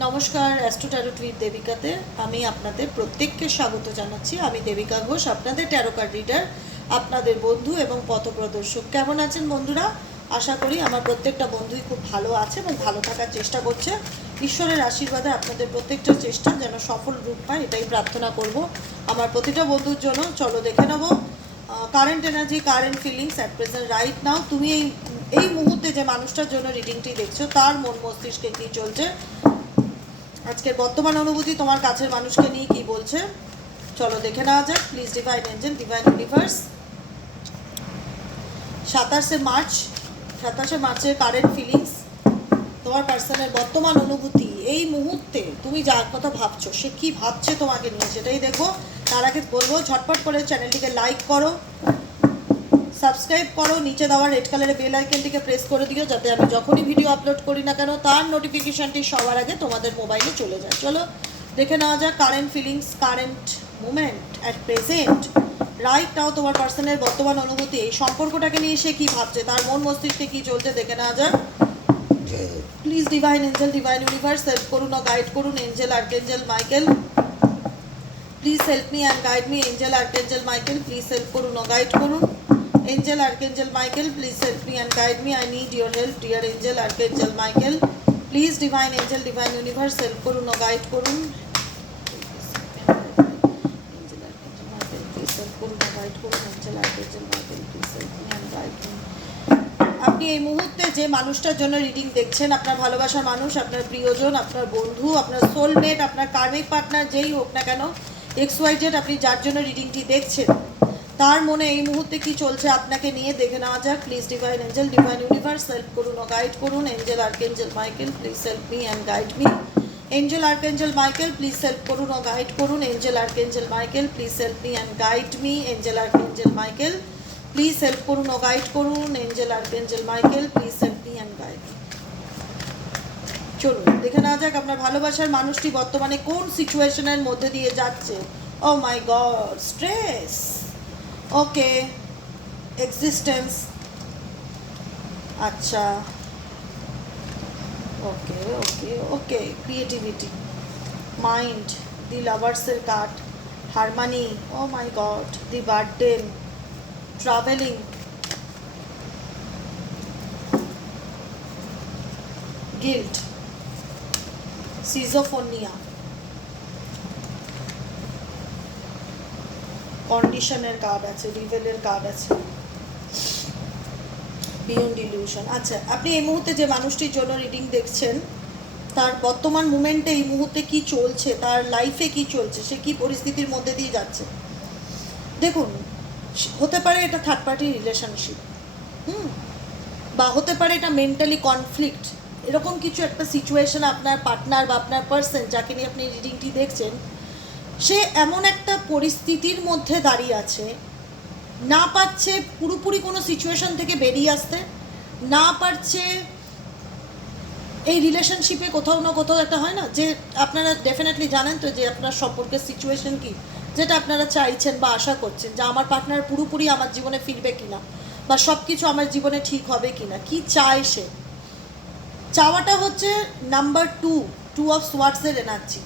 নমস্কার astro taro tweet দেবিকাতে আমি আপনাদের প্রত্যেককে স্বাগত জানাচ্ছি। আমি দেবিকা ঘোষ, আপনাদের ট্যারো কার্ড রিডার আপনাদের বন্ধু এবং পথপ্রদর্শক কেমন আছেন বন্ধুরা? আশা করি আমার প্রত্যেকটা বন্ধুই খুব ভালো আছে এবং ভালো থাকার চেষ্টা করছে। ঈশ্বরের আশীর্বাদে আপনাদের প্রত্যেকটা চেষ্টা যেন সফল রূপ পায়, এটাই প্রার্থনা করব। আমার প্রতিটা বন্ধুর জন্য চলো দেখে নেব। Current energy current feelings at present right now তুমি এই এই মুহূর্তে যে মানুষটার জন্য রিডিংটি দেখছ, তার মন মস্তিষ্কে কী চলছে? আজকের বর্তমান অনুভূতি তোমার কাছের মানুষকে নিয়ে কি বলছে? চলো দেখে নেওয়া যাক। Please divine angel divine universe সাতাশে মার্চ, সাতাশে মার্চের কারেন্ট ফিলিংস তোমার পার্সনের বর্তমান অনুভূতি, এই মুহূর্তে তুমি যার কথা ভাবছ, সে কি ভাবছে তোমাকে নিয়ে সেটাই দেখো। তার আগে বলব, ঝটপট করে চ্যানেলটিকে লাইক করো। সাবস্ক্রাইব করো, নিচে দেওয়া রেড কালারের বেল আইকনটিকে প্রেস করে দিও যাতে আমি যখনই ভিডিও আপলোড করি না কেন, তার নোটিফিকেশানটি সবার আগে তোমাদের মোবাইলে চলে যায়। চলো, দেখে নেওয়া যাক current feelings current moment at present right now তোমার পার্সনের বর্তমান অনুভূতি, এই সম্পর্কটাকে নিয়ে সে কী ভাবছে, তার মন মস্তিষ্কে কী চলছে, দেখে নেওয়া যাক। Please divine angel divine universe help করুন গাইড করুন angel archangel Michael please help me and guide me angel archangel Michael please help করুন গাইড করুন। Angel archangel Michael please help me and guide me I need your help dear angel archangel Michael please divine angel divine universe help করুন ও guide করুন Angel Archangel Michael, please help guide। Angel Archangel Michael, please help me and guide me. আপনি এই মুহূর্তে যে মানুষটার জন্য reading দেখছেন আপনার ভালোবাসার মানুষ আপনার প্রিয়জন আপনার বন্ধু আপনার সোলমেট আপনার কার্মিক পার্টনার যেই হোক না কেন এক্স ওয়াই জেড আপনি যার জন্য রিডিংটি দেখছেন তার মনে এই মুহূর্তে কি চলছে আপনাকে নিয়ে দেখে নেওয়া যাক। Please divine angel divine universe help করুন ও গাইড করুন। Angel archangel Michael please help me and guide me angel archangel Michael please help করুন ও গাইড করুন। Angel archangel Michael please help me and guide me angel archangel Michael please help করুন ও guide করুন। Angel archangel Michael please help me and guide চলুন, দেখে নেওয়া যাক আপনার ভালোবাসার মানুষটি বর্তমানে কোন সিচুয়েশনের মধ্যে দিয়ে যাচ্ছে। ও my god stress okay existence আচ্ছা okay okay okay creativity mind the লাভার্সের card harmony oh my god the birthday travelling guilt schizophrenia কন্ডিশনের কার্ড আছে রিভেলের কার্ড আছে। বিয়ন্ড ইলিউশন আচ্ছা আপনি এই মুহূর্তে যে মানুষটির জন্য রিডিং দেখছেন, তার বর্তমান মুমেন্টে এই মুহূর্তে কি চলছে, তার লাইফে কি চলছে, সে কি পরিস্থিতির মধ্যে দিয়ে যাচ্ছে? দেখুন, হতে পারে এটা থার্ড পার্টি রিলেশনশিপ হুম? বা হতে পারে এটা মেন্টালি কনফ্লিক্ট এরকম কিছু একটা সিচুয়েশন আপনার পার্টনার বা আপনার পার্সন যাকে নিয়ে আপনি রিডিংটি দেখছেন সে এমন একটা পরিস্থিতির মধ্যে দাঁড়িয়ে আছে, না পারছে পুরোপুরি কোনো সিচুয়েশন থেকে বেরিয়ে আসতে, না পারছে এই রিলেশনশিপে কোথাও না কোথাও একটা হয় না? যে আপনারা ডেফিনেটলি জানেন তো যে আপনার সম্পর্কের সিচুয়েশন কি, যেটা আপনারা চাইছেন বা আশা করছেন যে আমার পার্টনার পুরোপুরি আমার জীবনে ফিরবে কিনা বা সব কিছু আমার জীবনে ঠিক হবে কি না কি চায় সে? চাওয়াটা হচ্ছে নাম্বার টু টু অফ সোয়ার্ডসের এনার্জি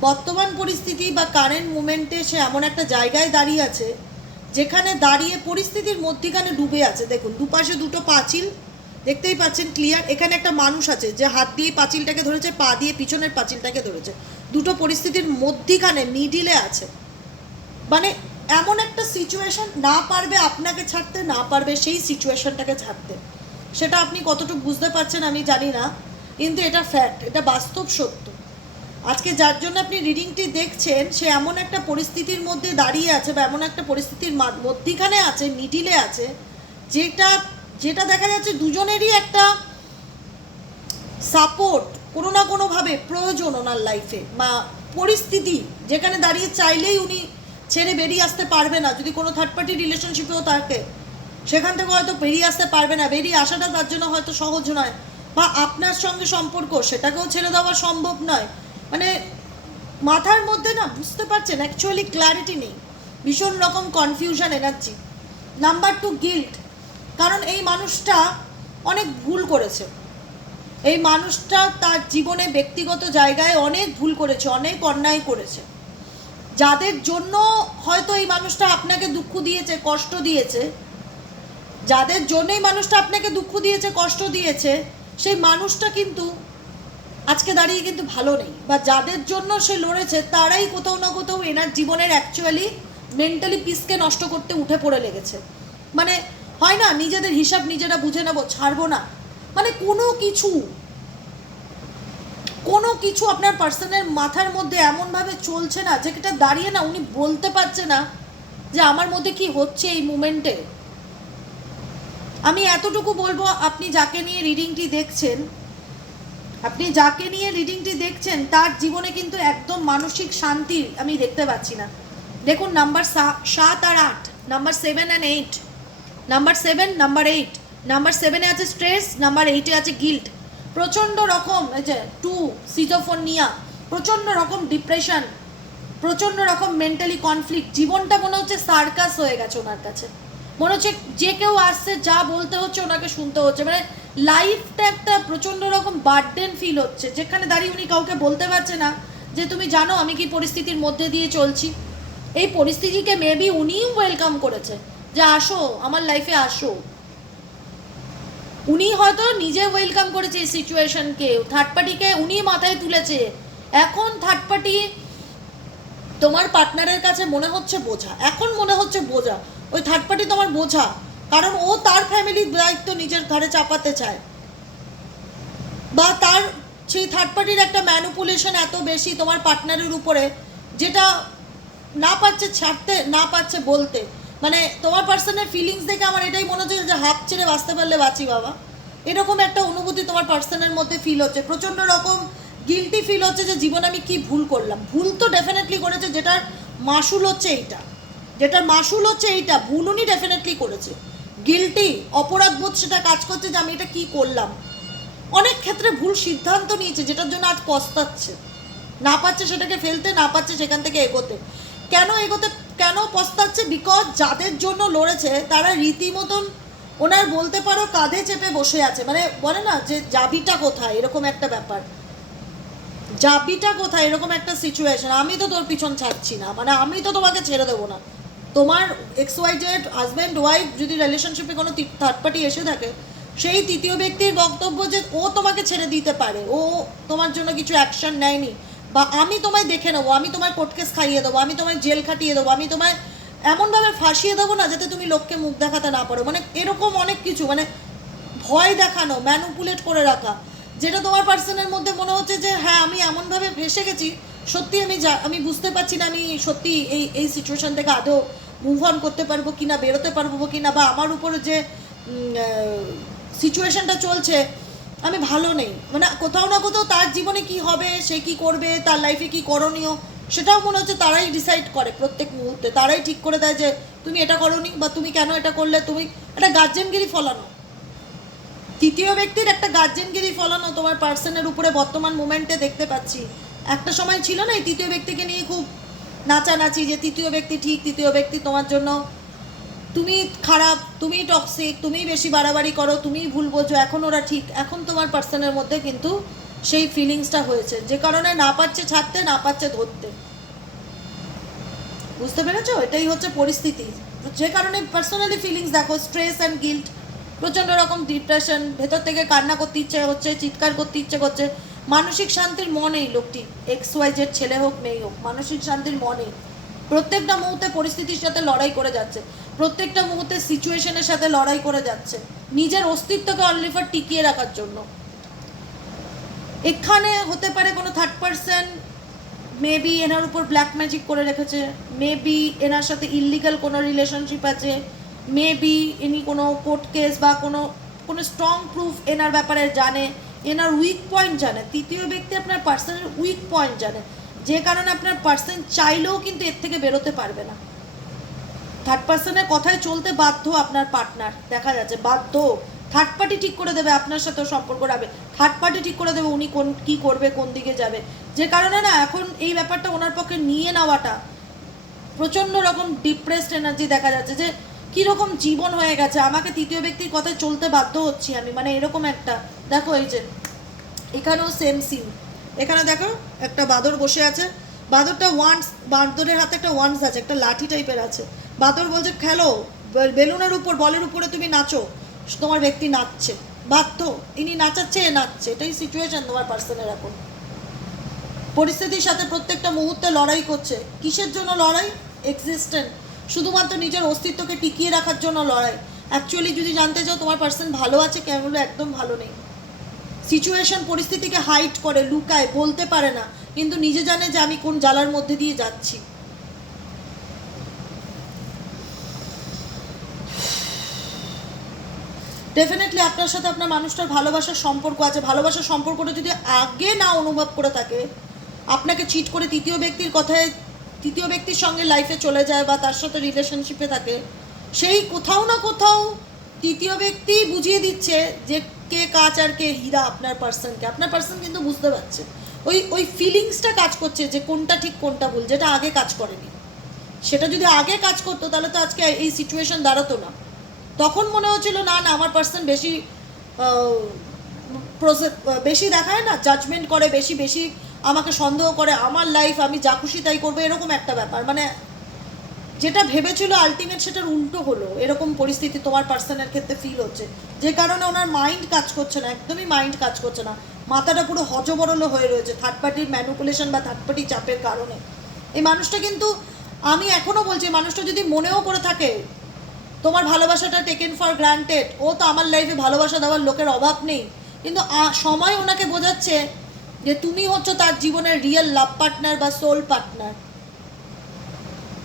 বর্তমান পরিস্থিতি বা কারেন্ট মুমেন্টে সে এমন একটা জায়গায় দাঁড়িয়ে আছে, যেখানে দাঁড়িয়ে পরিস্থিতির মধ্যিখানে ডুবে আছে। দেখুন, দুপাশে দুটো পাঁচিল, দেখতেই পাচ্ছেন ক্লিয়ার এখানে একটা মানুষ আছে যে হাত দিয়ে পাঁচিলটাকে ধরেছে, পা দিয়ে পিছনের পাঁচিলটাকে ধরেছে। দুটো পরিস্থিতির মধ্যিখানে মিডিলে আছে। মানে এমন একটা সিচুয়েশন না পারবে আপনাকে ছাড়তে, না পারবে সেই সিচুয়েশনটাকে ছাড়তে। সেটা আপনি কতটুকু বুঝতে পারছেন আমি জানি না, কিন্তু এটা ফ্যাক্ট এটা বাস্তব সত্য। আজকে যার জন্য আপনি রিডিংটি দেখছেন, সে এমন একটা পরিস্থিতির মধ্যে দাঁড়িয়ে আছে বা এমন একটা পরিস্থিতির মধ্যিখানে আছে, মিডিলে আছে, যেটা যেটা দেখা যাচ্ছে দুজনেরই একটা সাপোর্ট কোনো না কোনোভাবে প্রয়োজন ওনার লাইফে বা পরিস্থিতি যেখানে দাঁড়িয়ে চাইলেই উনি ছেড়ে বেরিয়ে আসতে পারবে না। যদি কোনো থার্ড পার্টি রিলেশনশিপেও থাকে, সেখান থেকে হয়তো বেরিয়ে আসতে পারবে না। বেরিয়ে আসাটা তার জন্য হয়তো সহজ নয় বা আপনার সঙ্গে সম্পর্ক সেটাকেও ছেড়ে দেওয়া সম্ভব নয়। মানে মাথার মধ্যে না বুঝতে পারছেন অ্যাকচুয়ালি ক্ল্যারিটি নেই। ভীষণ রকম confusion energy. Number two guilt কারণ এই মানুষটা অনেক ভুল করেছে। এই মানুষটা তার জীবনে ব্যক্তিগত জায়গায় অনেক ভুল করেছে, অনেক অন্যায় করেছে। যাদের জন্য হয়তো এই মানুষটা আপনাকে দুঃখ দিয়েছে, কষ্ট দিয়েছে, যাদের জন্যই মানুষটা আপনাকে দুঃখ দিয়েছে, কষ্ট দিয়েছে, সেই মানুষটা কিন্তু আজকে দাঁড়িয়ে কিন্তু ভালো নেই। বা যাদের জন্য সে লড়েছে, তারাই কোথাও না কোথাও এনার জীবনের অ্যাকচুয়ালি মেন্টালি পিসকে নষ্ট করতে উঠে পড়ে লেগেছে। মানে হয় না, নিজেদের হিসাব নিজেরা বুঝে নেব, ছাড়বো না। মানে কোনো কিছু কোনো কিছু আপনার পার্সনের মাথার মধ্যে এমনভাবে চলছে না, যে যেটা দাঁড়িয়ে না, উনি বলতে পারছে না যে আমার মধ্যে কি হচ্ছে এই মুমেন্টে আমি এতটুকু বলব, আপনি যাকে নিয়ে রিডিংটি দেখছেন আপনি যাকে নিয়ে রিডিংটি দেখছেন, তার জীবনে কিন্তু একদম মানসিক শান্তি আমি দেখতে পাচ্ছি না। দেখুন নাম্বার সাত আর আট number seven and eight number seven number eight number সেভেনে আছে স্ট্রেস নাম্বার এইটে আছে গিল্ট প্রচণ্ড রকম, এই যে টু সিজোফোনিয়া প্রচণ্ড রকম ডিপ্রেশন প্রচণ্ড রকম মেন্টালি কনফ্লিক্ট জীবনটা মনে হচ্ছে সার্কাস হয়ে গেছে ওনার কাছে। মনে হচ্ছে যে কেউ আসছে, যা বলতে হচ্ছে ওনাকে শুনতে হচ্ছে। মানে লাইফটা একটা প্রচণ্ড রকম বার্ডেন ফিল হচ্ছে। যেখানে দাঁড়িয়ে উনি কাউকে বলতে পারছে না যে, তুমি জানো আমি কি পরিস্থিতির মধ্যে দিয়ে চলছি? এই পরিস্থিতিকে মেবি উনিই ওয়েলকাম করেছে যে, আসো, আমার লাইফে আসো। উনি হয়তো নিজে ওয়েলকাম করেছে এই সিচুয়েশনকে থার্ড পার্টিকে উনি মাথায় তুলেছে। এখন থার্ড পার্টি তোমার পার্টনারের কাছে মনে হচ্ছে বোঝা। এখন মনে হচ্ছে বোঝা। ওই থার্ড পার্টি তোমার বোঝা। কারণ ও তার ফ্যামিলির দায়িত্ব নিজের ঘাড়ে চাপাতে চায়। বা তার সেই থার্ড পার্টির একটা ম্যানুপুলেশন এত বেশি তোমার পার্টনারের উপরে, যেটা না পারছে ছাড়তে, না পারছে বলতে। মানে তোমার পার্সনের ফিলিংস দেখে আমার এটাই মনে হচ্ছে যে হাফ ছেড়ে বাঁচতে পারলে বাঁচি বাবা। এরকম একটা অনুভূতি তোমার পার্সনের মধ্যে ফিল হচ্ছে। প্রচণ্ড রকম গিলটি ফিল হচ্ছে যে জীবনে আমি কি ভুল করলাম। ভুল তো ডেফিনেটলি করেছে, যেটার মাসুল হচ্ছে এইটা। যেটার মাসুল হচ্ছে এইটা, ভুল উনি ডেফিনেটলি করেছে। গিলটি অপরাধবোধ সেটা কাজ করছে যে আমি এটা কি করলাম। অনেক ক্ষেত্রে ভুল সিদ্ধান্ত নিয়েছে, যেটার জন্য আজ পস্তাচ্ছে। না পাচ্ছে সেটাকে ফেলতে, না পাচ্ছে সেখান থেকে এগোতে। কেন এগোতে, কেন পস্তাচ্ছে? বিকজ যাদের জন্য লড়েছে, তারা রীতিমতন ওনার বলতে পারো কাঁধে চেপে বসে আছে। মানে বলে না যে জাবিটা কোথায়, এরকম একটা ব্যাপার। জাবিটা কোথায়, এরকম একটা সিচুয়েশন আমি তো তোর পিছন ছাড়ছি না। মানে আমি তো তোমাকে ছেড়ে দেবো না। তোমার X Y Z husband wife যদি রিলেশনশিপে কোনো থার্ড পার্টি এসে থাকে, সেই তৃতীয় ব্যক্তির বক্তব্য যে ও তোমাকে ছেড়ে দিতে পারে, ও তোমার জন্য কিছু অ্যাকশন নেয়নি, বা আমি তোমায় দেখে নেব, আমি তোমার কোর্ট কেস খাইয়ে দেবো, আমি তোমায় জেল খাটিয়ে দেবো, আমি তোমায় এমনভাবে ফাঁসিয়ে দেবো না যাতে তুমি লোককে মুখ দেখাতে না পারো। মানে এরকম অনেক কিছু মানে ভয় দেখানো ম্যানুপুলেট করে রাখা, যেটা তোমার পার্সনের মধ্যে মনে হচ্ছে যে হ্যাঁ আমি এমনভাবে ভেসে গেছি, সত্যি আমি যা, আমি বুঝতে পারছি না আমি সত্যি এই এই সিচুয়েশন থেকে আদৌ মুভ অন করতে পারব কি না বেরোতে পারব কি না বা আমার উপরে যে সিচুয়েশনটা চলছে, আমি ভালো নেই। মানে কোথাও না কোথাও তার জীবনে কি হবে, সে কি করবে, তার লাইফে কি করণীয়, সেটাও মনে হচ্ছে তারাই ডিসাইড করে প্রত্যেক মুহূর্তে। তারাই ঠিক করে দেয় যে, তুমি এটা করনি বা তুমি কেন এটা করলে? তুমি একটা গার্জেনগিরি ফলানো। তৃতীয় ব্যক্তির একটা গার্জেনগিরি ফলানো তোমার পার্সনের উপরে বর্তমান মোমেন্টে দেখতে পাচ্ছি। একটা সময় ছিল না এই তৃতীয় ব্যক্তিকে নিয়ে খুব নাচানাচি যে তৃতীয় ব্যক্তি ঠিক তৃতীয় ব্যক্তি তোমার জন্য। তুমি খারাপ, তুমি টক্সিক তুমি বেশি বাড়াবাড়ি করো, তুমি ভুল বোঝো, এখন ওরা ঠিক। এখন তোমার পার্সনের মধ্যে কিন্তু সেই ফিলিংসটা হয়েছে। যে কারণে না পারছে ছাড়তে, না পারছে ধরতে। বুঝতে পেরেছ? এটাই হচ্ছে পরিস্থিতি। যে কারণে পার্সোনালি ফিলিংস দেখো স্ট্রেস অ্যান্ড গিল্ট প্রচণ্ড রকম ডিপ্রেশন ভেতর থেকে কান্না করতে ইচ্ছে হচ্ছে চিৎকার করতে ইচ্ছে করছে। মানসিক শান্তির মনেই লোকটি এক্স ওয়াই জেড ছেলে হোক, মেয়ে হোক, মানসিক শান্তির মনেই প্রত্যেকটা মুহূর্তে পরিস্থিতির সাথে লড়াই করে যাচ্ছে। প্রত্যেকটা মুহূর্তে সিচুয়েশনের সাথে লড়াই করে যাচ্ছে। নিজের অস্তিত্বকে অনলিফার টিকিয়ে রাখার জন্য। এখানে হতে পারে কোনো থার্ড পার্সন মেবি এনার উপর ব্ল্যাক ম্যাজিক করে রেখেছে মেবি এনার সাথে ইললিগাল কোনো রিলেশনশিপ আছে মেবি ইনি কোনো কোর্ট কেস বা কোনো কোনো স্ট্রং প্রুফ এনার ব্যাপারে জানে। এনার উইক পয়েন্ট জানে। তৃতীয় ব্যক্তি আপনার পার্সনের উইক পয়েন্ট জানে। যে কারণে আপনার পার্সন চাইলেও কিন্তু এর থেকে বেরোতে পারবে না। থার্ড পার্সনের কথায় চলতে বাধ্য আপনার পার্টনার দেখা যাচ্ছে, বাধ্য। থার্ড পার্টি ঠিক করে দেবে, আপনার সাথেও সম্পর্ক রাখবে। থার্ড পার্টি ঠিক করে দেবে, উনি কোন, কী করবে, কোন দিকে যাবে। যে কারণে না, এখন এই ব্যাপারটা ওনার পক্ষে নিয়ে নেওয়াটা প্রচণ্ড রকম ডিপ্রেসড এনার্জি দেখা যাচ্ছে যে, কীরকম জীবন হয়ে গেছে। আমাকে তৃতীয় ব্যক্তির কথায় চলতে বাধ্য হচ্ছি আমি। মানে এরকম একটা দেখো এই যে, এখানেও সেম সিন এখানে দেখো, একটা বাঁদর বসে আছে। বাঁদরটা ওয়ান্স বাঁদরের হাতে একটা ওয়ান্স আছে, একটা লাঠি টাইপের আছে। বাঁদর বলছে, খেলো বেলুনের উপর, বলের উপরে তুমি নাচো। তোমার ব্যক্তি নাচছে। বাধ্য, ইনি নাচাচ্ছে, এ নাচছে। এটাই সিচুয়েশন তোমার পার্সনের এখন। পরিস্থিতির সাথে প্রত্যেকটা মুহূর্তে লড়াই করছে। কিসের জন্য লড়াই? এক্সিস্টেন্ট শুধুমাত্র নিজের অস্তিত্বকে টিকিয়ে রাখার জন্য লড়াই। অ্যাকচুয়ালি যদি জানতে চাও তোমার পার্সন ভালো আছে কেমন একদম ভালো নেই। সিচুয়েশন পরিস্থিতিকে হাইট করে, লুকায়, বলতে পারে না। কিন্তু নিজে জানে যে আমি কোন জ্বালার মধ্যে দিয়ে যাচ্ছি। ডেফিনেটলি আপনার সাথে আপনার মানুষটার ভালোবাসার সম্পর্ক আছে। ভালোবাসার সম্পর্কটা যদি আগে না অনুভব করে থাকে, আপনাকে চিট করে তৃতীয় ব্যক্তির কথায়, তৃতীয় ব্যক্তির সঙ্গে লাইফে চলে যায় বা তার সাথে রিলেশনশিপে থাকে, সেই কোথাও না কোথাও তৃতীয় ব্যক্তি বুঝিয়ে দিচ্ছে যে কে কাজ আর কে হীরা আপনার পার্সনকে আপনার পার্সন কিন্তু বুঝতে পারছে। ওই ওই ফিলিংসটা কাজ করছে যে কোনটা ঠিক, কোনটা ভুল, যেটা আগে কাজ করেনি। সেটা যদি আগে কাজ করতো, তাহলে তো আজকে এই সিচুয়েশন দাঁড়াতো না। তখন মনে হচ্ছিল, না না, আমার পার্সন বেশি বেশি দেখায় না জাজমেন্ট করে, বেশি বেশি আমাকে সন্দেহ করে, আমার লাইফ আমি যা খুশি তাই করব, এরকম একটা ব্যাপার। মানে যেটা ভেবেছিল আলটিমেট সেটার উল্টো হলো। এরকম পরিস্থিতি তোমার পার্সনের ক্ষেত্রে ফিল হচ্ছে। যে কারণে ওনার মাইন্ড কাজ করছে না, একদমই মাইন্ড কাজ করছে না। মাথাটা পুরো হজবরল হয়ে রয়েছে থার্ড পার্টির ম্যানুপুলেশন বা থার্ড পার্টির চাপের কারণে। এই মানুষটা কিন্তু, আমি এখনও বলছি মানুষটা যদি মনেও করে থাকে, তোমার ভালোবাসাটা টেকেন ফর গ্রান্টেড ও তো আমার লাইফে ভালোবাসা দেওয়ার লোকের অভাব নেই। কিন্তু সময় ওনাকে বোঝাচ্ছে যে তুমি হচ্ছে তার জীবনের রিয়েল লাভ পার্টনার বা সোল পার্টনার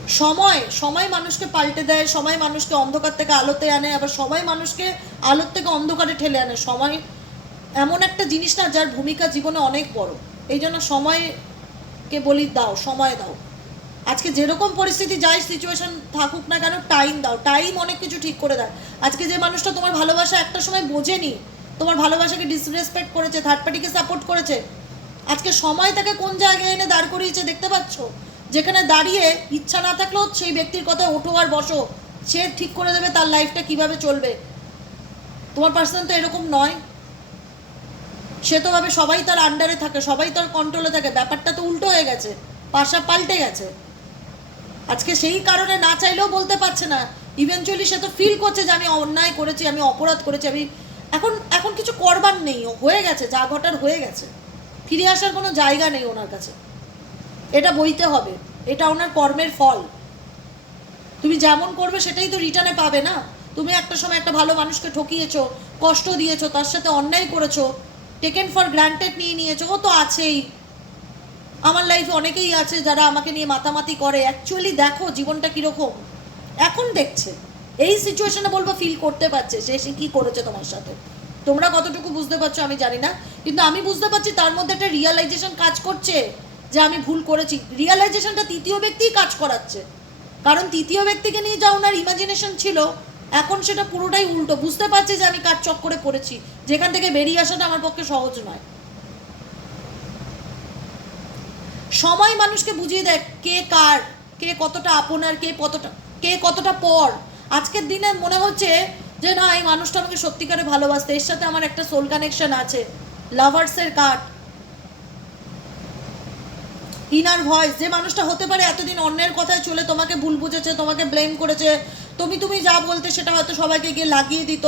সময় সময় মানুষকে পাল্টে দেয়, সময় মানুষকে অন্ধকার থেকে আলোতে আনে, আবার সময় মানুষকে আলোর থেকে অন্ধকারে ঠেলে আনে। সময় এমন একটা জিনিস না যার ভূমিকা জীবনে অনেক বড়। এই জন্য সময়কে বলি দাও, সময় দাও। আজকে যেরকম পরিস্থিতি, যাই সিচুয়েশন থাকুক না কেন টাইম দাও। টাইম অনেক কিছু ঠিক করে দেয়। আজকে যে মানুষটা তোমার ভালোবাসা একটা সময় বোঝেনি, তোমার ভালোবাসাকে ডিসরেসপেক্ট করেছে থার্ড পার্টিকে সাপোর্ট করেছে, আজকে সময় তাকে কোন জায়গায় এনে দাঁড় করিয়েছে দেখতে পাচ্ছ? যেখানে দাঁড়িয়ে ইচ্ছা না থাকলেও সেই ব্যক্তির কথায় ওঠো আর বসো। সে ঠিক করে দেবে তার লাইফটা কীভাবে চলবে। তোমার পার্সন তো এরকম নয়। সে তো ভাবে সবাই তার আন্ডারে থাকে, সবাই তার কন্ট্রোলে থাকে। ব্যাপারটা তো উল্টো হয়ে গেছে, পাশা পাল্টে গেছে। আজকে সেই কারণে না চাইলেও বলতে পারছে না। ইভেনচুয়ালি সে তো ফিল করছে যে আমি অন্যায় করেছি, আমি অপরাধ করেছি, আমি এখন এখন কিছু করবার নেই। হয়ে গেছে, যা ঘটার হয়ে গেছে। ফিরে আসার কোনো জায়গা নেই ওনার কাছে। এটা বইতে হবে, এটা ওনার কর্মের ফল। তুমি যেমন করবে সেটাই তো রিটার্নে পাবে না। তুমি একটা সময় একটা ভালো মানুষকে ঠকিয়েছো, কষ্ট দিয়েছ, তার সাথে অন্যায় করেছ টেকেন ফর গ্রান্টেড নিয়ে নিয়েছো, ও তো আছেই। আমার লাইফে অনেকেই আছে যারা আমাকে নিয়ে মাতামাতি করে। অ্যাকচুয়ালি দেখো জীবনটা কীরকম। এখন দেখছে। এই সিচুয়েশনে বলব ফিল করতে পারছে সে সে কী করেছে তোমার সাথে। তোমরা কতটুকু বুঝতে পারছ আমি জানি না, কিন্তু আমি বুঝতে পারছি তার মধ্যে একটা রিয়ালাইজেশন কাজ করছে। যে আমি ভুল করেছি। রিয়েলাইজেশনটা তৃতীয় ব্যক্তিই কাজ করাচ্ছে। কারণ তৃতীয় ব্যক্তিকে নিয়ে যা ওনার ইমাজিনেশন ছিল, এখন সেটা পুরোটাই উল্টো। বুঝতে পারছে যে আমি কাজ চক্করে পড়েছি যেখান থেকে বেরিয়ে আসাটা আমার পক্ষে সহজ নয়। সময় মানুষকে বুঝিয়ে দেয় কে কার, কে কতটা আপনার কে কতটা কে কতটা পর। আজকের দিনে মনে হচ্ছে যে না, এই মানুষটা আমাকে সত্যিকারে ভালোবাসতে। এর সাথে আমার একটা সোল কানেকশন আছে। লাভার্সের কার্ড। ইনার ভয়েস যে মানুষটা হতে পারে এতদিন অন্যের কথায় চলে তোমাকে ভুল বুঝেছে, তোমাকে ব্লেম করেছে, তুমি তুমি যা বলতে সেটা হয়তো সবাইকে গিয়ে লাগিয়ে দিত।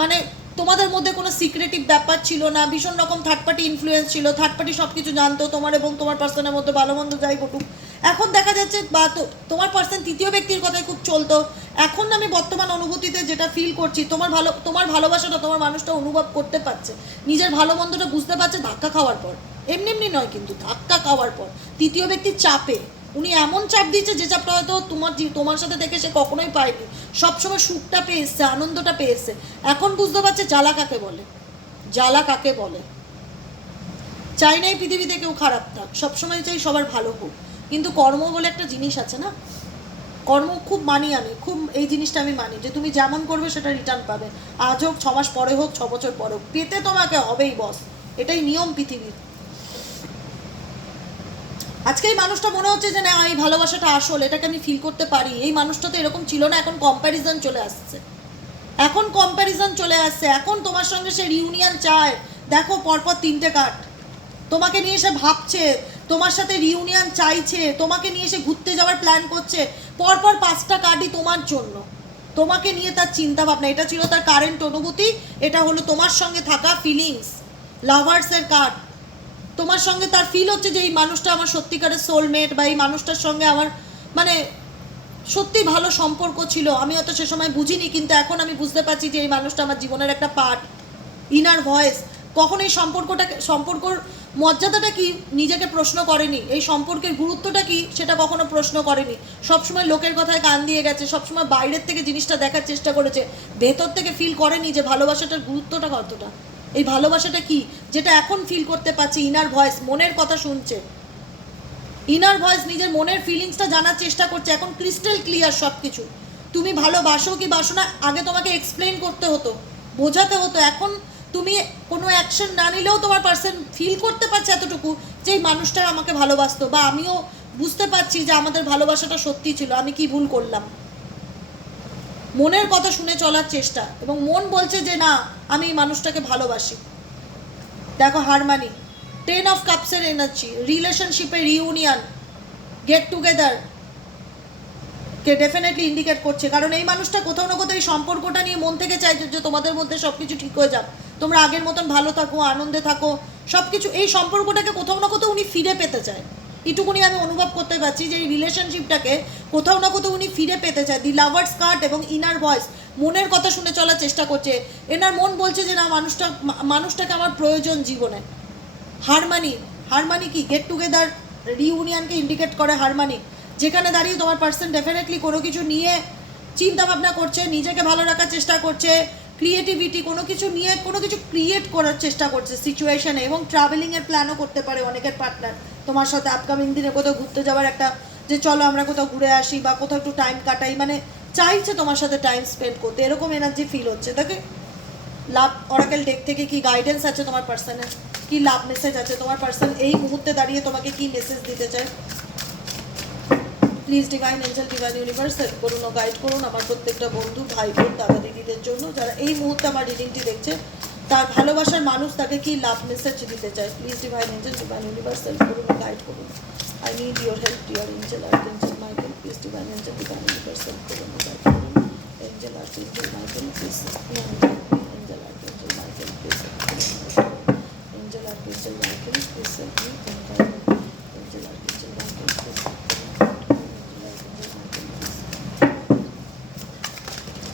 মানে তোমাদের মধ্যে কোনো সিক্রেটিভ ব্যাপার ছিল না, ভীষণ রকম থার্ড পার্টি ইনফ্লুয়েন্স ছিল থার্ড পার্টি সব কিছু জানতো তোমার এবং তোমার পার্সনের মধ্যে ভালো মন্দ যাই ঘটুক। এখন দেখা যাচ্ছে বা তোমার পার্সন তৃতীয় ব্যক্তির কথাই খুব চলতো। এখন আমি বর্তমান অনুভূতিতে যেটা ফিল করছি, তোমার ভালো, তোমার ভালোবাসাটা তোমার মানুষটা অনুভব করতে পারছে। নিজের ভালো মন্দটা বুঝতে পারছে ধাক্কা খাওয়ার পর। এমনি এমনি নয় কিন্তু, ধাক্কা খাওয়ার পর। তৃতীয় ব্যক্তির চাপে। উনি এমন চাপ দিচ্ছে যে চাপটা হয়তো তোমার তোমার সাথে দেখে সে কখনোই পায়নি। সবসময় সুখটা পেয়ে এসছে আনন্দটা পেয়ে এসছে এখন বুঝতে পারছে জ্বালা কাকে বলে। জ্বালা কাকে বলে। চাই না এই পৃথিবীতে কেউ খারাপ থাক। সবসময় চাই সবার ভালো হোক। কিন্তু কর্ম বলে একটা জিনিস আছে না? কর্ম খুব মানি আমি, খুব এই জিনিসটা আমি মানি যে তুমি যেমন করবে সেটা রিটার্ন পাবে। আজ হোক ছ মাস পরে হোক ছ বছর পরে হোক। পেতে তোমাকে হবেই বস এটাই নিয়ম পৃথিবীর। আজকে এই মানুষটা মনে হচ্ছে যে, না, এই ভালোবাসাটা আসল, এটাকে আমি ফিল করতে পারি। এই মানুষটা তো এরকম ছিল না, এখন কম্প্যারিজন চলে আসছে। এখন কম্প্যারিজন চলে আসছে। এখন তোমার সঙ্গে সে রিউনিয়ন চায়। দেখো, পরপর তিনটে কার্ড তোমাকে নিয়ে এসে ভাবছে, তোমার সাথে রিউনিয়ন চাইছে, তোমাকে নিয়ে এসে ঘুরতে যাওয়ার প্ল্যান করছে। পরপর পাঁচটা কার্ডই তোমার জন্য। তোমাকে নিয়ে তার চিন্তা ভাবনা এটা ছিল তার কারেন্ট অনুভূতি, এটা হলো তোমার সঙ্গে থাকা ফিলিংস লাভার্সের কার্ড তোমার সঙ্গে তার ফিল হচ্ছে যে এই মানুষটা আমার সত্যিকারের সোলমেট বা এই মানুষটার সঙ্গে আমার মানে সত্যি ভালো সম্পর্ক ছিল। আমি অত সে সময় বুঝিনি, কিন্তু এখন আমি বুঝতে পারছি যে এই মানুষটা আমার জীবনের একটা পার্ট ইনার ভয়েস কখন এই সম্পর্কটাকে সম্পর্কর মর্যাদাটা কি নিজেকে প্রশ্ন করেনি? এই সম্পর্কের গুরুত্বটা কি সেটা কখনো প্রশ্ন করেনি? সবসময় লোকের কথায় কান দিয়ে গেছে, সবসময় বাইরের থেকে জিনিসটা দেখার চেষ্টা করেছে, ভেতর থেকে ফিল করেনি যে ভালোবাসাটার গুরুত্বটা কতটা? এই ভালোবাসাটা কি? যেটা এখন ফিল করতে পারছি ইনার ভয়েস মনের কথা শুনছে। ইনার ভয়েস নিজের মনের ফিলিংসটা জানার চেষ্টা করছে, এখন ক্রিস্টাল ক্লিয়ার সব কিছু তুমি ভালোবাসো কি বাসো না, আগে তোমাকে এক্সপ্লেন করতে হতো, বোঝাতে হতো। এখন তুমি কোনো অ্যাকশন না নিলেও তোমার পার্সন ফিল করতে পারছে এতটুকু যে এই মানুষটা আমাকে ভালোবাসতো। বা আমিও বুঝতে পারছি যে আমাদের ভালোবাসাটা সত্যি ছিল, আমি কি ভুল করলাম। মনের কথা শুনে চলার চেষ্টা এবং মন বলছে যে, না, আমি এই মানুষটাকে ভালোবাসি। দেখো হারমানি টেন অফ কাপসের এনার্জি রিলেশনশিপের রিউনিয়ন গেট টুগেদার কে ডেফিনেটলি ইন্ডিকেট করছে। কারণ এই মানুষটা কোথাও না কোথাও এই সম্পর্কটা নিয়ে মন থেকে চাইছে যে তোমাদের মধ্যে সব কিছু ঠিক হয়ে যাক। তোমরা আগের মতন ভালো থাকো, আনন্দে থাকো। সব কিছু এই সম্পর্কটাকে কোথাও না কোথাও উনি ফিরে পেতে চায়। এটুকুনি আমি অনুভব করতে পারছি যে এই রিলেশনশিপটাকে কোথাও না কোথাও উনি ফিরে পেতে চায়। দি লাভার্স কার্ড এবং ইনার ভয়েস মনের কথা শুনে চলার চেষ্টা করছে। এনার মন বলছে যে না, মানুষটা, মানুষটাকে আমার প্রয়োজন জীবনে। হারমানি হারমানি কি? গেট টুগেদার রিউনিয়নকে ইন্ডিকেট করে হারমানি। যেখানে দাঁড়িয়ে তোমার পার্সন ডেফিনেটলি কোনো কিছু নিয়ে চিন্তা ভাবনা করছে, নিজেকে ভালো রাখার চেষ্টা করছে ক্রিয়েটিভিটি কোনো কিছু নিয়ে, কোনো কিছু ক্রিয়েট করার চেষ্টা করছে সিচুয়েশনে এবং ট্রাভেলিংয়ের প্ল্যানও করতে পারে অনেকের পার্টনার তোমার সাথে আপকামিং দিনে কোথাও ঘুরতে যাওয়ার একটা যে চলো আমরা কোথাও ঘুরে আসি বা কোথাও একটু টাইম কাটাই মানে চাইছে তোমার সাথে টাইম স্পেন্ড করতে, এরকম এনার্জি ফিল হচ্ছে। দেখে লাভ অরাকেল ডেক থেকে কি গাইডেন্স আছে তোমার পার্সনের কি লাভ মেসেজ আছে? তোমার পার্সন এই মুহূর্তে দাঁড়িয়ে তোমাকে কি মেসেজ দিতে চায়? Please divine angel divine universe help করুন গাইড করুন আমার প্রত্যেকটা বন্ধু ভাই বোন দাদা দিদিদের জন্য, যারা এই মুহূর্তে আমার রিডিংটি দেখছে তার ভালোবাসার মানুষ তাকে কি লাভ মেসেজ দিতে চায়? Please divine angel divine universe করুন গাইড করুন। I need your help dear angel archangel Michael please divine angel divine universe করুন গাইড করুন। Angel archangel Michael please angel archangel Michael please angel archangel Michael please angel archangel Michael please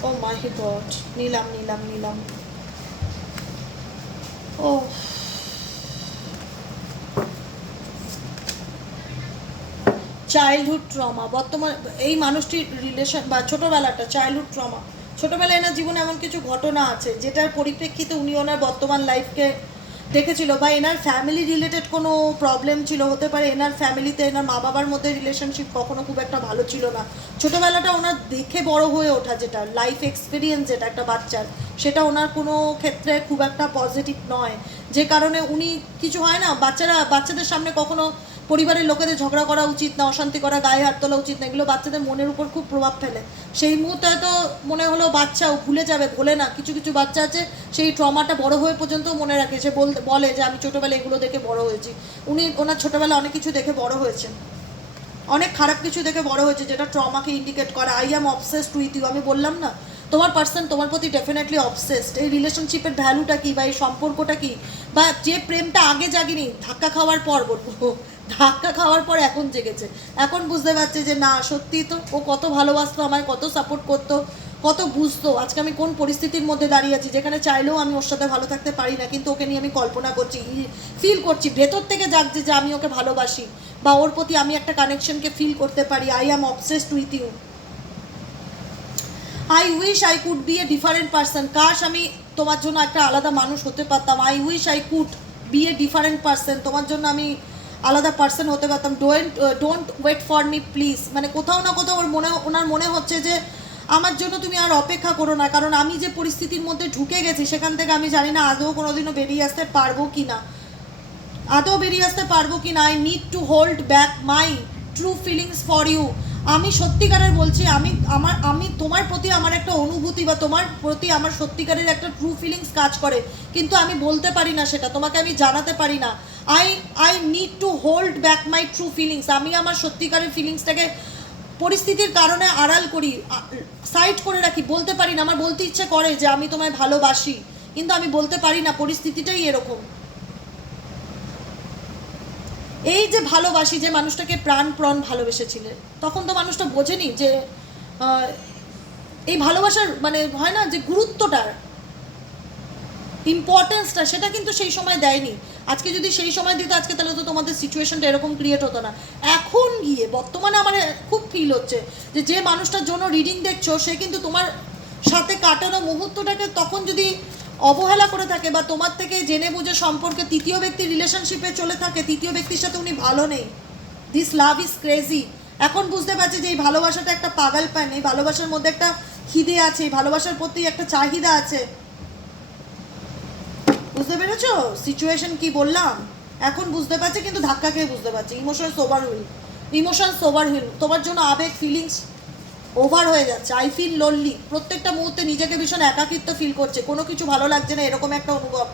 oh my god নিলাম নিলাম নিলাম ও childhood trauma বর্তমান এই মানুষটির relation বা ছোটোবেলাটা childhood trauma ছোটোবেলায় এনার জীবনে এমন কিছু ঘটনা আছে, যেটার পরিপ্রেক্ষিতে উনি ওনার বর্তমান লাইফকে দেখেছিল বা এনার ফ্যামিলি রিলেটেড কোনো প্রবলেম ছিল, হতে পারে এনার ফ্যামিলিতে এনার মা বাবার মধ্যে রিলেশনশিপ কখনো খুব একটা ভালো ছিল না। ছোটোবেলাটা ওনার দেখে বড় হয়ে ওঠা যেটা লাইফ এক্সপিরিয়েন্স যেটা একটা বাচ্চার, সেটা ওনার কোনো ক্ষেত্রে খুব একটা পজিটিভ নয়। যে কারণে উনি, কিছু হয় না, বাচ্চারা, বাচ্চাদের সামনে কখনো পরিবারের লোকেদের ঝগড়া করা উচিত না, অশান্তি করা, গায়ে হাত তোলা উচিত না, এগুলো বাচ্চাদের মনের উপর খুব প্রভাব ফেলে। সেই মুহূর্তে হয়তো মনে হলো বাচ্চাও ভুলে যাবে, ভোলে না। কিছু কিছু বাচ্চা আছে, সেই ট্রমাটা বড় হয়ে পর্যন্ত মনে রাখে। সে বলে যে, আমি ছোটোবেলায় এগুলো দেখে বড় হয়েছি। উনি ওনার ছোটোবেলায় অনেক কিছু দেখে বড় হয়েছেন। অনেক খারাপ কিছু দেখে বড় হয়েছে, যেটা ট্রমাকে ইন্ডিকেট করে। I am obsessed with you. আমি বললাম, না, তোমার পার্সন তোমার প্রতি ডেফিনেটলি অবসেসড। এই রিলেশনশিপের ভ্যালুটা কী বা এই সম্পর্কটা কি? বা যে প্রেমটা আগে জাগিনি, ধাক্কা খাওয়ার পর বলব। ধাক্কা খাওয়ার পর এখন জেগেছে। এখন বুঝতে পারছে যে না, সত্যি তো ও কত ভালোবাসতো আমায়, কত সাপোর্ট করতো, কত বুঝতো। আজকে আমি কোন পরিস্থিতির মধ্যে দাঁড়িয়ে আছি? যেখানে চাইলেও আমি ওর সাথে ভালো থাকতে পারি না, কিন্তু ওকে নিয়ে আমি কল্পনা করছি ফিল করছি। ভেতর থেকে জাগছে যে আমি ওকে ভালোবাসি বা ওর প্রতি আমি একটা কানেকশনকে ফিল করতে পারি। I am obsessed with you I wish I could be a different person কাশ, আমি তোমার জন্য একটা আলাদা মানুষ হতে পারতাম। I wish I could be a different person তোমার জন্য আমি আলাদা পার্সন হতে পারতাম। Don't don't wait for me please মানে কোথাও না কোথাও ওর মনে, ওনার মনে হচ্ছে যে, আমার জন্য তুমি আর অপেক্ষা করো না। কারণ আমি যে পরিস্থিতির মধ্যে ঢুকে গেছি, সেখান থেকে আমি জানি না আদৌ কোনোদিনও বেরিয়ে আসতে পারব কি না আদৌ বেরিয়ে আসতে পারব কি না I need to hold back my true feelings for you আমি সত্যিকারের বলছি, আমি, আমার, আমি তোমার প্রতি আমার একটা অনুভূতি বা তোমার প্রতি আমার সত্যিকারের একটা ট্রু ফিলিংস কাজ করে। কিন্তু আমি বলতে পারি না সেটা, তোমাকে আমি জানাতে পারি না। I I need to hold back my true feelings আমি আমার সত্যিকারের ফিলিংসটাকে পরিস্থিতির কারণে আড়াল করি সাইড করে রাখি। বলতে পারি না, আমার বলতে ইচ্ছে করে যে আমি তোমায় ভালোবাসি। কিন্তু আমি বলতে পারি না, পরিস্থিতিটাই এরকম। এই যে ভালোবাসি, যে মানুষটাকে প্রাণ প্রণ ভালোবেসেছিলে, তখন তো মানুষটা বোঝেনি যে এই ভালোবাসার মানে হয় না যে গুরুত্বটা ইম্পর্টেন্সটা সেটা কিন্তু সেই সময় দেয়নি। আজকে যদি সেই সময় দিত, আজকে তাহলে তো তোমাদের সিচুয়েশনটা এরকম ক্রিয়েট হতো না। এখন গিয়ে, বর্তমানে আমার খুব ফিল হচ্ছে যে যে মানুষটার জন্য রিডিং দেখছ, সে কিন্তু তোমার সাথে কাটানো মুহূর্তটাকে তখন যদি অবহেলা করে থাকে বা তোমার থেকে জেনে বুঝে সম্পর্কে তৃতীয় ব্যক্তি রিলেশনশিপে চলে থাকে, তৃতীয় ব্যক্তির সাথে উনি ভালো নেই। দিস লাভ ইজ ক্রেজি এখন বুঝতে পারছি যে এই ভালোবাসাটা একটা পাগাল প্যান এই ভালোবাসার মধ্যে একটা খিদে আছে, এই ভালোবাসার প্রতি একটা চাহিদা আছে। বুঝতে পেরেছ? সিচুয়েশন কি বললাম? এখন বুঝতে পারছি, কিন্তু ধাক্কা খেয়ে বুঝতে পারছি। Emotion sober wheel emotion sober wheel তোমার জন্য আবেগ ফিলিংস ওভার হয়ে যাচ্ছে আই ফিল লোনলি প্রত্যেকটা মুহূর্তে নিজেকে ভীষণ একাকিত্ব ফিল করছে। কোনো কিছু ভালো লাগছে না, এরকম একটা অনুভব।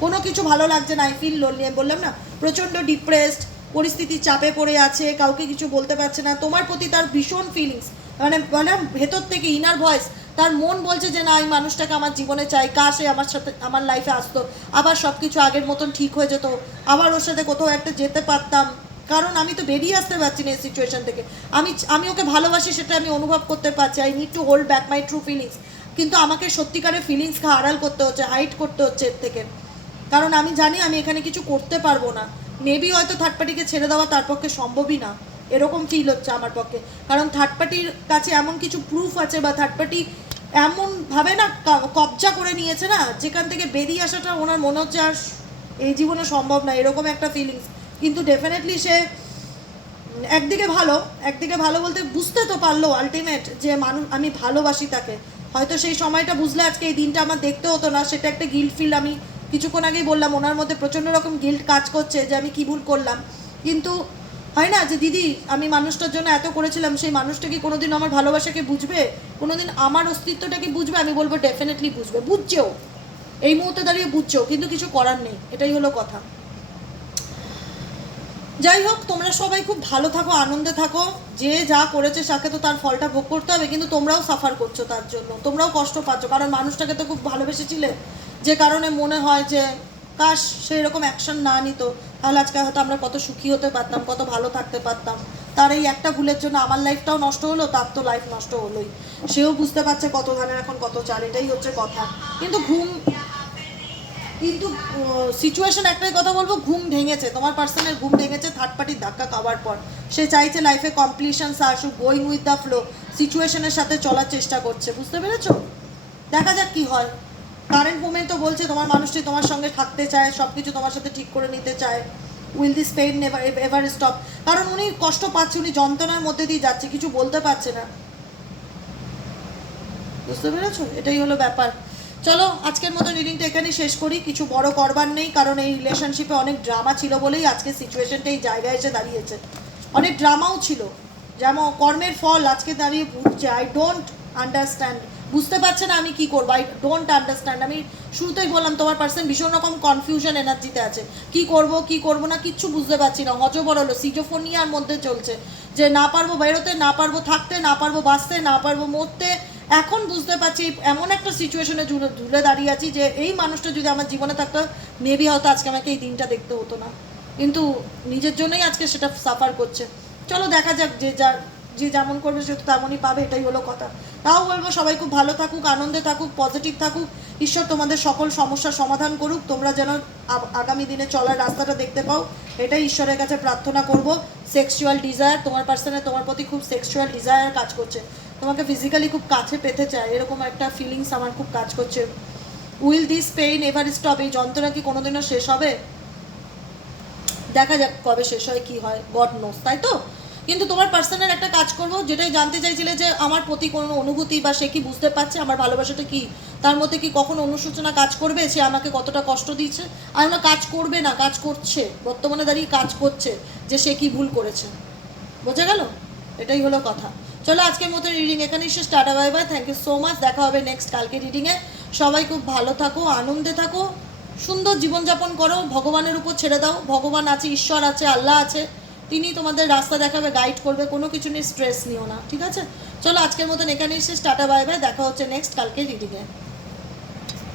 কোনো কিছু ভালো লাগছে না আই ফিল লোনলি আমি বললাম না, প্রচণ্ড ডিপ্রেসড পরিস্থিতির চাপে পড়ে আছে, কাউকে কিছু বলতে পারছে না। তোমার প্রতি তার ভীষণ ফিলিংস মানে মানে ভেতর থেকে ইনার ভয়েস তার মন বলছে যে, না, এই মানুষটাকে আমার জীবনে চাই কাশে আমার সাথে, আমার লাইফে আসতো। আবার সব কিছু আগের মতন ঠিক হয়ে যেত। আবার ওর সাথে কোথাও একটা যেতে পারতাম। কারণ আমি তো বেরিয়ে আসতে পারছি না এই সিচুয়েশন থেকে। আমি আমি ওকে ভালোবাসি, সেটা আমি অনুভব করতে পারছি। I need to hold back my true feelings কিন্তু আমাকে সত্যিকারের ফিলিংসকে আড়াল করতে হচ্ছে হাইট করতে হচ্ছে এর থেকে। কারণ আমি জানি আমি এখানে কিছু করতে পারব না। মেবি হয়তো থার্ড পার্টিকে ছেড়ে দেওয়া তার পক্ষে সম্ভবই না। এরকম ফিল হচ্ছে আমার পক্ষে। কারণ থার্ড পার্টির কাছে এমন কিছু প্রুফ আছে বা থার্ড পার্টি এমনভাবে না কবজা করে নিয়েছে না, যেখান থেকে বেরিয়ে আসাটা ওনার মনে হচ্ছে আর এই জীবনে সম্ভব না। এরকম একটা ফিলিংস কিন্তু ডেফিনেটলি সে একদিকে ভালো একদিকে ভালো বলতে বুঝতে তো পারল আলটিমেট যে মানুষ আমি ভালোবাসি তাকে। হয়তো সেই সময়টা বুঝলে আজকে এই দিনটা আমার দেখতে হতো না, সেটা একটা গিল্ট ফিল আমি কিছুক্ষণ আগেই বললাম, ওনার মধ্যে প্রচণ্ড রকম গিল্ট কাজ করছে যে আমি কী ভুল করলাম। কিন্তু হয় না যে দিদি, আমি মানুষটার জন্য এত করেছিলাম, সেই মানুষটা কি কোনোদিন আমার ভালোবাসাকে বুঝবে? কোনোদিন আমার অস্তিত্বটাকে বুঝবে? আমি বলব ডেফিনেটলি বুঝবে। বুঝছেও। এই মুহূর্তে দাঁড়িয়ে বুঝছেও, কিন্তু কিছু করার নেই, এটাই হলো কথা। যাই হোক, তোমরা সবাই খুব ভালো থাকো, আনন্দে থাকো। যে যা করেছে তাকে তো তার ফলটা ভোগ করতে হবে, কিন্তু তোমরাও সাফার করছ তার জন্য। তোমরাও কষ্ট পাচ্ছ, কারণ মানুষটাকে তো খুব ভালোবেসেছিলে। যে কারণে মনে হয় যে, কাশ সেই রকম অ্যাকশন না নিত। তাহলে আজকে হয়তো আমরা কত সুখী হতে পারতাম, কত ভালো থাকতে পারতাম। তার এই একটা ভুলের জন্য আমার লাইফটাও নষ্ট হলো, তার তো লাইফ নষ্ট হলোই। সেও বুঝতে পারছে কত ধানের এখন কত চাল, এটাই হচ্ছে কথা। কিন্তু ঘুম কিন্তু সিচুয়েশন একটাই কথা বলব, ঘুম ভেঙেছে। তোমার পার্সনের ঘুম ভেঙেছে থার্ড পার্টির ধাক্কা খাওয়ার পর। সে চাইছে লাইফে কমপ্লিশনস আসুক গোয়িং উইথ দ্য ফ্লো সিচুয়েশনের সাথে চলার চেষ্টা করছে, বুঝতে পেরেছ? দেখা যাক কি হয়। কারেন্ট মোমেন্ট তো বলছে তোমার মানুষটি তোমার সঙ্গে থাকতে চায় সব কিছু তোমার সাথে ঠিক করে নিতে চায়। Will this pain never ever stop কারণ উনি কষ্ট পাচ্ছে, উনি যন্ত্রণার মধ্যে দিয়ে যাচ্ছে, কিছু বলতে পারছে না। বুঝতে পেরেছ? এটাই হলো ব্যাপার। চলো, আজকের মতো রিডিংটা এখানে শেষ করি। কিছু বড় করবার নেই, কারণ এই রিলেশনশিপে অনেক ড্রামা ছিল বলেই আজকে সিচুয়েশনটা এই জায়গায় এসে দাঁড়িয়েছে। অনেক ড্রামাও ছিল। যেমন কর্মের ফল, আজকে দাঁড়িয়ে বুঝছে আই ডোন্ট আন্ডারস্ট্যান্ড বুঝতে পারছে না আমি কি করব। আই ডোন্ট আন্ডারস্ট্যান্ড আমি শুরুতেই বললাম, তোমার পার্সন ভীষণ রকম কনফিউশন এনার্জিতে আছে। কি করব কি করব না, কিচ্ছু বুঝতে পারছি না। হজবর হলো সিজোফোনিয়ার মধ্যে চলছে। যে না পারব, বেরোতে না পারব, থাকতে না পারব, বাঁচতে না পারব, মরতে এখন বুঝতে পারছি, এমন একটা সিচুয়েশনে ঝুলে দাঁড়িয়ে আছি যে এই মানুষটা যদি আমার জীবনে থাকতো মেবি হয়তো আজকে আমাকে এই দিনটা দেখতে হতো না। কিন্তু নিজের জন্যই আজকে সেটা সাফার করছে। চলো দেখা যাক, যে যা যে যেমন করবে সে তো তেমনই পাবে, এটাই হলো কথা। তাও বলব সবাই খুব ভালো থাকুক, আনন্দে থাকুক পজিটিভ থাকুক। ঈশ্বর তোমাদের সকল সমস্যার সমাধান করুক। তোমরা যেন আগামী দিনে চলার রাস্তাটা দেখতে পাও। এটাই ঈশ্বরের কাছে প্রার্থনা করব। সেক্সুয়াল ডিজায়ার তোমার পার্সনে তোমার প্রতি খুব সেক্সুয়াল ডিজায়ার কাজ করছে। তোমাকে ফিজিক্যালি খুব কাছে পেতে চায়। এরকম একটা ফিলিংস আমার খুব কাজ করছে। Will this pain ever stop এই যন্ত্রণা কি কোনোদিনও শেষ হবে? দেখা যাক কবে শেষ হয়, কি হয়। গড নোস তাই তো? কিন্তু তোমার পার্সোনাল একটা কাজ করব, যেটাই জানতে চাইছিলে যে আমার প্রতি কোনো অনুভূতি বা সে কি বুঝতে পারছে, আমার ভালোবাসাটা কি? তার মধ্যে কি কখনো অনুশোচনা কাজ করবে? সে আমাকে কতটা কষ্ট দিচ্ছে আর না, কাজ করবে না, কাজ করছে। বর্তমানে দাঁড়িয়ে কাজ করছে, যে সে কি ভুল করেছে। বোঝা গেল? এটাই হলো কথা। চলো আজকের মতো রিডিং এখানেই শেষ। Tata bye bye thank you so much দেখা হবে নেক্সট কালকে রিডিংয়ে সবাই খুব ভালো থাকো, আনন্দে থাকো। সুন্দর জীবনযাপন করো। ভগবানের উপর ছেড়ে দাও। ভগবান আছে, ঈশ্বর আছে, আল্লাহ আছে। তিনি তোমাদের রাস্তা দেখাবে গাইড করবে, কোনো কিছু নিয়ে স্ট্রেস নিও না, ঠিক আছে? চলো আজকের মতন এখানেই শেষ, টাটা বাই বাই দেখা হচ্ছে নেক্সট কালকে রিডিংয়ে